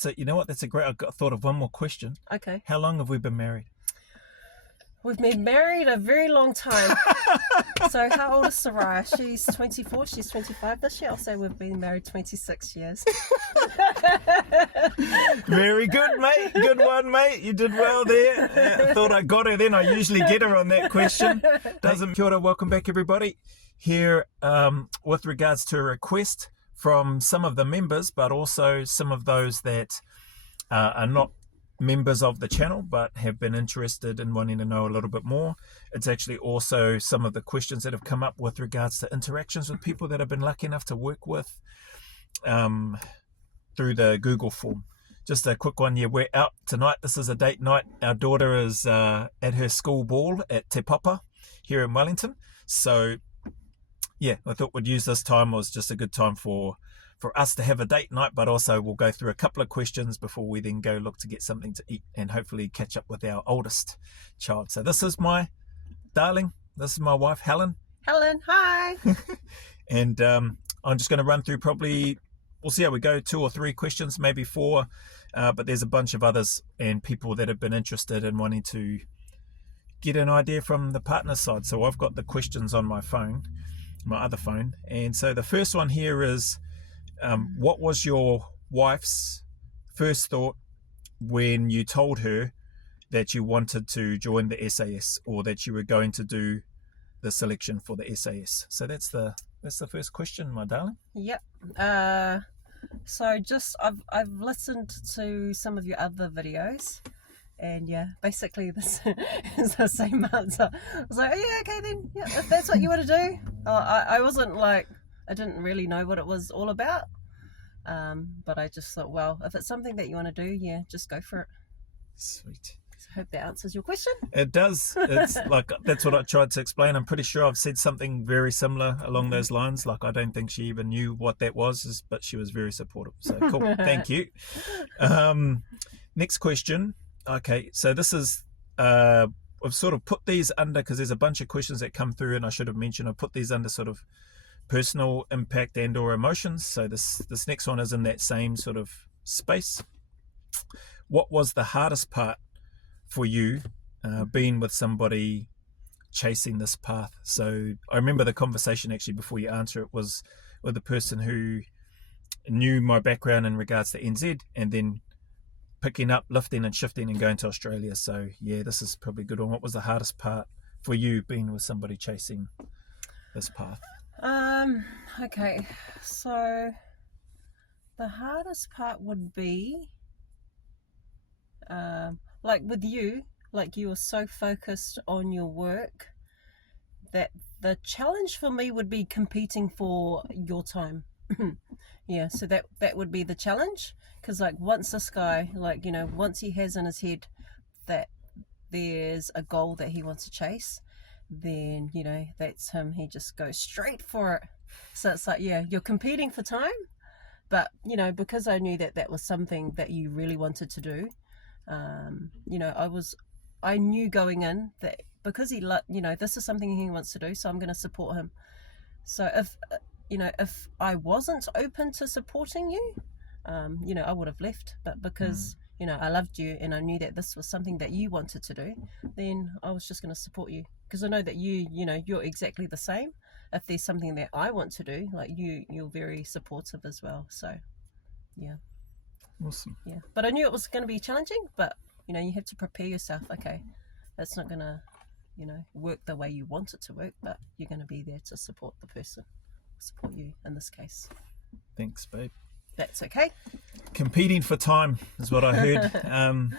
that's a, you know what, that's a great, I thought of one more question. Okay. How long have we been married? We've been married a very long time. So how old is Soraya? She's 24, she's 25 this year. I'll say we've been married 26 years. Very good, mate. Good one, mate. You did well there. I thought I got her then. I usually get her on that question. Doesn't. Kia ora, welcome back, everybody. Here with regards to a request from some of the members, but also some of those that are not members of the channel but have been interested in wanting to know a little bit more. It's actually also some of the questions that have come up with regards to interactions with people that I've been lucky enough to work with through the Google form. Just a quick one. Yeah, we're out tonight. This is a date night. Our daughter is at her school ball at Te Papa here in Wellington. So yeah, I thought we'd use this time. It was just a good time for us to have a date night, but also we'll go through a couple of questions before we then go look to get something to eat and hopefully catch up with our oldest child. So this is my darling. This is my wife, Helen. Helen, hi. And I'm just going to run through probably, we'll see how we go, 2 or 3 questions, maybe 4. But there's a bunch of others and people that have been interested in wanting to get an idea from the partner side. So I've got the questions on my phone, my other phone. And so the first one here is, what was your wife's first thought when you told her that you wanted to join the SAS or that you were going to do the selection for the SAS? So that's the first question, my darling. Yep. So just I've listened to some of your other videos, and yeah, basically this is the same answer. I was like, oh, yeah, okay then, yeah, if that's what you want to do. I wasn't like, I didn't really know what it was all about, but I just thought, well, if it's something that you want to do, yeah, just go for it. Sweet. So I hope that answers your question. It does. It's like, that's what I tried to explain. I'm pretty sure I've said something very similar along those lines. Like, I don't think she even knew what that was, but she was very supportive. So cool. Thank you. Next question. Okay, so this is, I've sort of put these under, because there's a bunch of questions that come through, and I should have mentioned, I put these under sort of personal impact and or emotions. So this next one is in that same sort of space. What was the hardest part for you being with somebody chasing this path? So I remember the conversation actually before you answer it was with the person who knew my background in regards to NZ, and then picking up, lifting and shifting and going to Australia. So yeah, this is probably a good one. What was the hardest part for you being with somebody chasing this path? Okay, so the hardest part would be like with you, like you were so focused on your work that the challenge for me would be competing for your time. Yeah, so that would be the challenge, because like once this guy, like, you know, once he has in his head that there's a goal that he wants to chase, then, you know, that's him. He just goes straight for it. So it's like, yeah, you're competing for time, but, you know, because I knew that that was something that you really wanted to do, you know, I knew going in that because he, you know, this is something he wants to do, so I'm going to support him. So if, you know, if I wasn't open to supporting you, you know, I would have left. But because, you know, I loved you and I knew that this was something that you wanted to do, then I was just going to support you, because I know that you know, you're exactly the same. If there's something that I want to do, like you're very supportive as well. So yeah. Awesome. Yeah, but I knew it was going to be challenging, but, you know, you have to prepare yourself. Okay, that's not going to, you know, work the way you want it to work, but you're going to be there to support the person, support you in this case. Thanks, babe. That's okay. Competing for time is what I heard,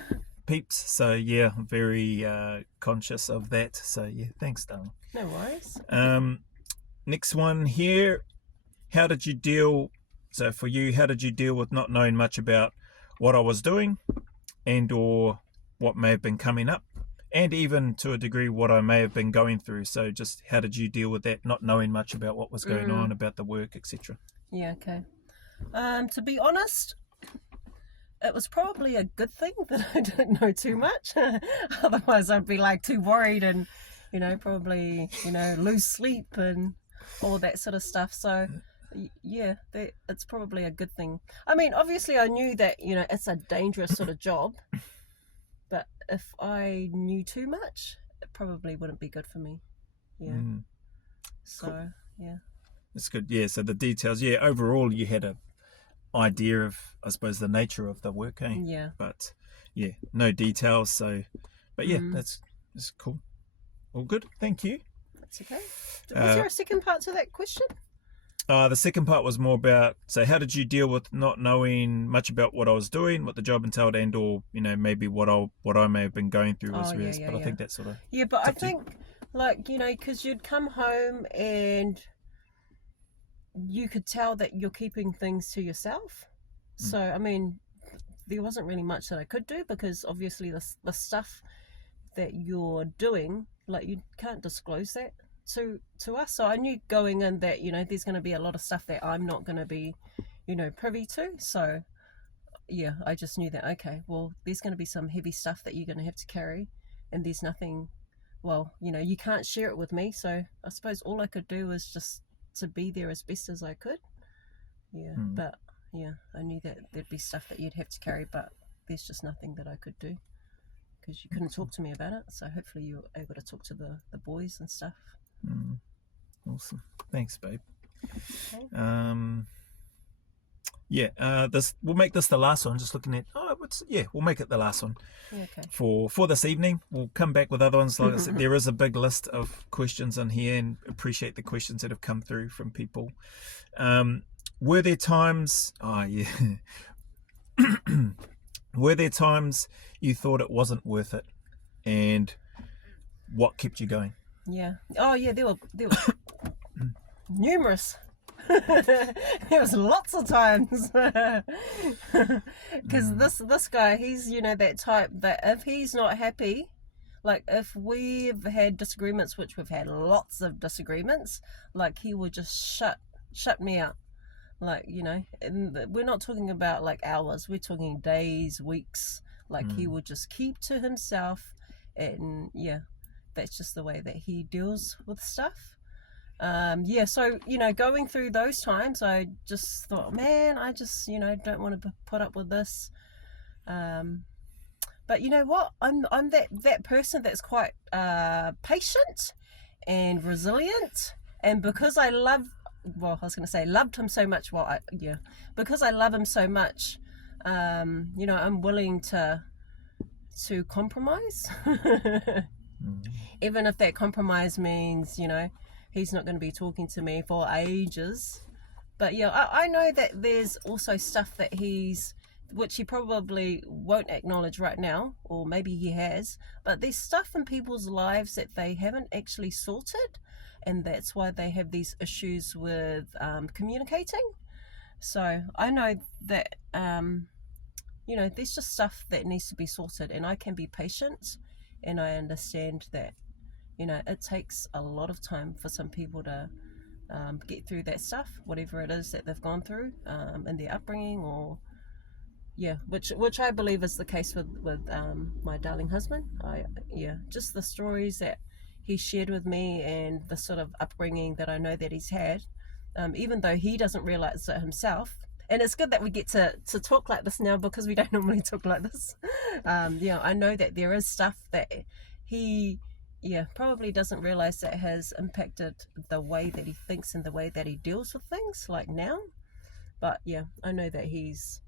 peeps. So yeah, I'm very conscious of that. So yeah, thanks, darling. No worries. Next one here. How did you deal? So for you, how did you deal with not knowing much about what I was doing and or what may have been coming up, and even to a degree what I may have been going through? So just how did you deal with that, not knowing much about what was going on, about the work, etc.? Yeah, okay. To be honest, it was probably a good thing that I didn't know too much. Otherwise I'd be like too worried and, you know, probably, you know, lose sleep and all that sort of stuff. So yeah, it's probably a good thing. I mean, obviously, I knew that it's a dangerous sort of job, but if I knew too much, it probably wouldn't be good for me. Yeah. Mm, cool. So yeah. That's good. Yeah. So the details. Yeah. Overall, you had a idea of, I suppose, the nature of the work, eh? Yeah. But yeah, no details. So, but yeah, Mm, that's cool. All good. Thank you. that's okay. Was there a second part to that question? The second part was more about, so how did you deal with not knowing much about what I was doing, what the job entailed, and or maybe what I may have been going through as Oh, various. yeah, But I yeah. think that sort of Yeah, but I tipped you. think, like, because you'd come home and you could tell that you're keeping things to yourself. Mm, So, I mean, there wasn't really much that I could do because obviously the stuff that you're doing, like, you can't disclose that to us. So I knew going in that there's going to be a lot of stuff that I'm not going to be privy to. So yeah, I just knew that, okay, well, there's going to be some heavy stuff that you're going to have to carry, and there's nothing, well, you can't share it with me. So I suppose all I could do was just to be there as best as I could. Yeah, mm, but yeah, I knew that there'd be stuff that you'd have to carry, but there's just nothing that I could do because you couldn't talk to me about it. So hopefully you're able to talk to the boys and stuff. mm. Awesome. Thanks, babe. Okay. Yeah. This we'll make this the last one. Just looking at we'll make it the last one Yeah, okay. for this evening. We'll come back with other ones. Like I said, there is a big list of questions in here, and appreciate the questions that have come through from people. Were there times? Oh yeah. Were there times you thought it wasn't worth it, and what kept you going? Yeah. Oh yeah, there were numerous. There was lots of times because this guy, he's that type that if he's not happy, like if we've had disagreements, which we've had lots of disagreements, like he would just shut me out. Like and we're not talking about like hours, we're talking days, weeks. Like he would just keep to himself, and yeah, that's just the way that he deals with stuff. Yeah, so going through those times, I just thought, man, I just don't want to put up with this. But you know what, I'm that person that's quite patient and resilient, and because I love, well, I was going to say loved him so much, well, yeah, because I love him so much, I'm willing to compromise. Even if that compromise means he's not going to be talking to me for ages. But yeah, I know that there's also stuff that which he probably won't acknowledge right now, or maybe he has, but there's stuff in people's lives that they haven't actually sorted, and that's why they have these issues with communicating. So I know that there's just stuff that needs to be sorted, and I can be patient, and I understand that it takes a lot of time for some people to get through that stuff, whatever it is that they've gone through in their upbringing, or yeah, which I believe is the case with my darling husband. Just the stories that he shared with me, and the sort of upbringing that I know that he's had, even though he doesn't realize it himself. And it's good that we get to talk like this now, because we don't normally talk like this. I know that there is stuff that he probably doesn't realize that has impacted the way that he thinks and the way that he deals with things like now. But yeah, I know that he's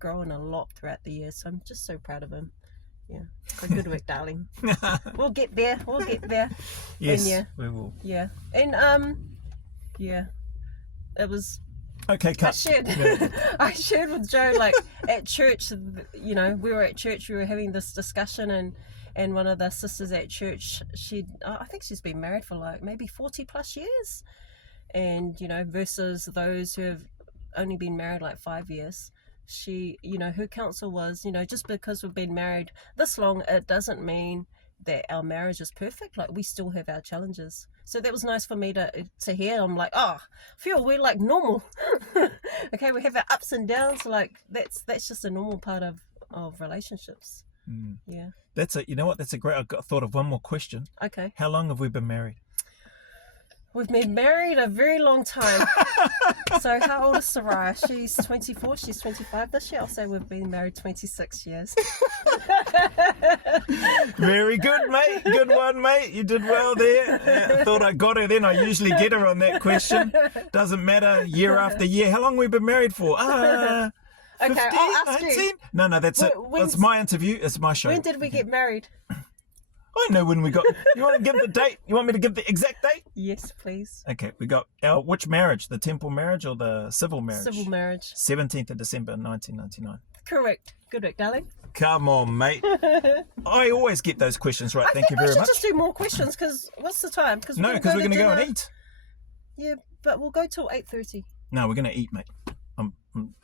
grown a lot throughout the years, so I'm just so proud of him. Yeah, so good work, darling. We'll get there. Yes, and yeah, we will. yeah, and it was. Okay, cut. I shared with Joe, like at church. We were at church. We were having this discussion, and one of the sisters at church, I think she's been married for like maybe 40 plus years, and versus those who have only been married like 5 years. She, her counsel was, just because we've been married this long, it doesn't mean that our marriage is perfect. Like, we still have our challenges. So that was nice for me to hear. I'm like, oh, feel we're like normal. Okay, we have our ups and downs. Like, that's just a normal part of relationships. Yeah. That's it. You know what? That's a great. I've got thought of one more question. Okay. How long have we been married? We've been married a very long time. So how old is Soraya? She's 24. She's 25 this year. I'll say we've been married 26 years. Very good, mate. Good one, mate. You did well there. I thought I got her then. I usually get her on that question. Doesn't matter, year after year. How long have we been married for? 50, Okay, I'll ask 19? you. No, that's it. It's my interview. It's my show. When did we get married? I know when we got... You want to give the date? You want me to give the exact date? Yes, please. Okay, we got our... Which marriage? The temple marriage or the civil marriage? Civil marriage. 17th of December 1999. Correct. Good work, darling. Come on, mate. I always get those questions right. Thank you very much. I should just do more questions because what's the time? No, because we're going to go and eat. Yeah, but we'll go till 8:30. No, we're going to eat, mate.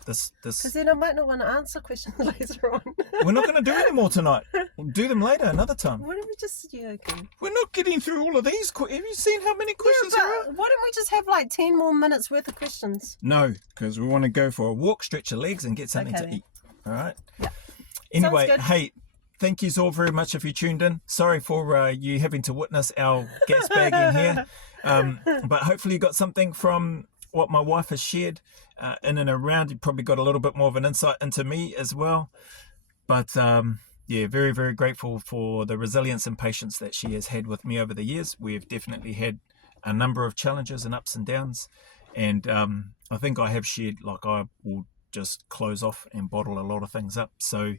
This. Because then I might not want to answer questions later on. We're not going to do any more tonight. We'll do them later, another time. Why don't we just... Yeah, okay. We're not getting through all of these. Have you seen how many questions there are? Why don't we just have like 10 more minutes worth of questions? No, because we want to go for a walk, stretch your legs, and get something to eat. All right? Yeah. Anyway, hey, thank you all very much if you tuned in. Sorry for you having to witness our gas bagging here. But hopefully you got something from what my wife has shared in and around. You probably got a little bit more of an insight into me as well. But yeah, very, very grateful for the resilience and patience that she has had with me over the years. We've definitely had a number of challenges and ups and downs. And I think I have shared, like, I will just close off and bottle a lot of things up. So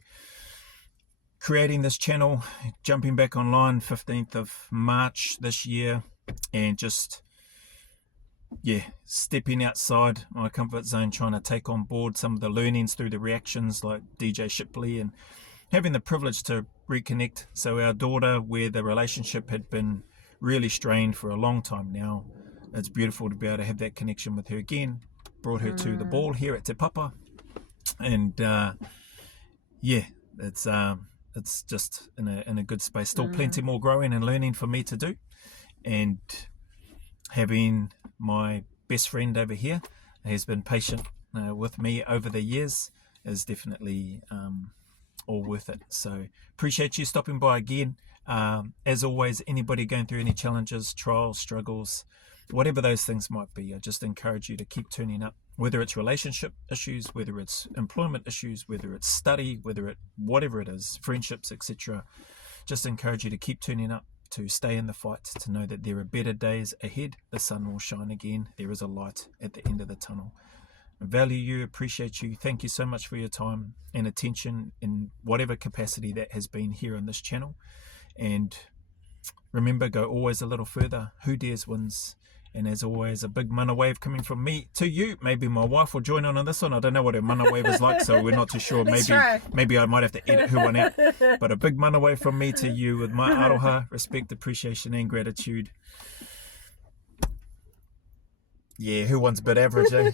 creating this channel, jumping back online 15th of March this year, and just, yeah, stepping outside my comfort zone, trying to take on board some of the learnings through the reactions like DJ Shipley, and having the privilege to reconnect. So our daughter, where the relationship had been really strained for a long time now, it's beautiful to be able to have that connection with her again. Brought her to the ball here at Te Papa, and yeah, it's just in a good space. Still plenty more growing and learning for me to do, and having my best friend over here has been patient with me over the years is definitely all worth it. So appreciate you stopping by again. As always, anybody going through any challenges, trials, struggles, whatever those things might be, I just encourage you to keep turning up, whether it's relationship issues, whether it's employment issues, whether it's study, whatever it is, friendships, etc. Just encourage you to keep turning up, to stay in the fight, to know that there are better days ahead. The sun will shine again. There is a light at the end of the tunnel. I value you, appreciate you. Thank you so much for your time and attention in whatever capacity that has been here on this channel. And remember, go always a little further. Who dares wins. And as always, a big mana wave coming from me to you. Maybe my wife will join on this one. I don't know what her mana wave is like, so we're not too sure. Maybe I might have to edit her one out. But a big mana wave from me to you with my aroha, respect, appreciation, and gratitude. Yeah, who wants a bit average, eh?